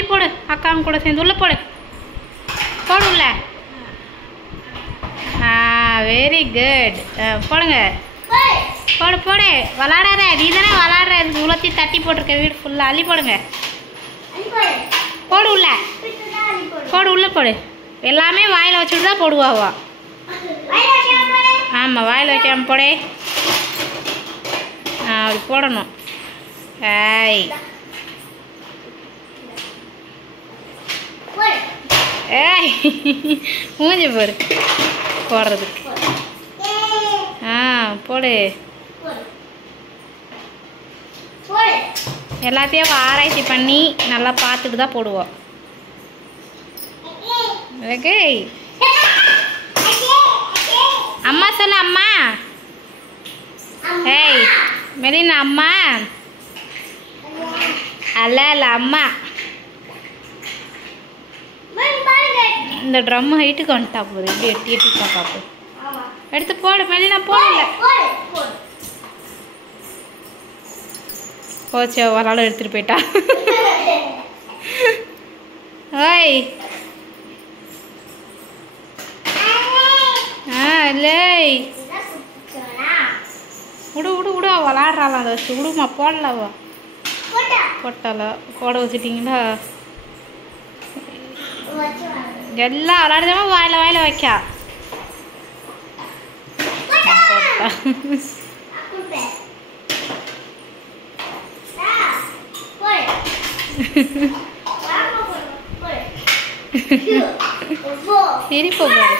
தள்ளி போடு, அக்காவும் கூட சேர்ந்து உள்ள போடு, போடு உள்ள. Very good. போடுங்க, போடு போடு. விளாடாத, நீ தானே விளாடுற. இதுக்கு உலத்தி தட்டி போட்டிருக்க வீடு ஃபுல்லாக. அள்ளி போடுங்க, போடு உள்ள, போடு உள்ள போடு. எல்லாமே வாயில் வச்சுட்டு தான் போடுவாவா? ஆமாம், வாயில் வைக்காம போடே. அப்படி போடணும். ஏய் ஏய் மூஞ்சி போடு போடுறதுக்கு. போடு. எல்லாத்தையும் ஆராய்ச்சி பண்ணி நல்லா பார்த்துட்டு தான் போடுவோம். ஓகே, அம்மா சொல்லு. அம்மா. ஏய் மெலினா, அம்மா அல்ல அல்ல அம்மா. இந்த ட்ரம் ஹைட்டுக்கு வந்துட்டா போகுது. இப்படி எட்டி எட்டி பார்ப்போம். எடுத்து போடு மெலினா. போடல போச்சு, ஒரு எடுத்துட்டு போயிட்டா. ஓய் இல்லை, விடு விடு விடு. விளாட்றாளாம், அதை வச்சு விடுமா. போடலவா? போட்டால போட வச்சுட்டிங்களா? எல்லாம் விளாடுதாம வாயில் வாயில் வைக்கா. சிரிப்பு பாரு.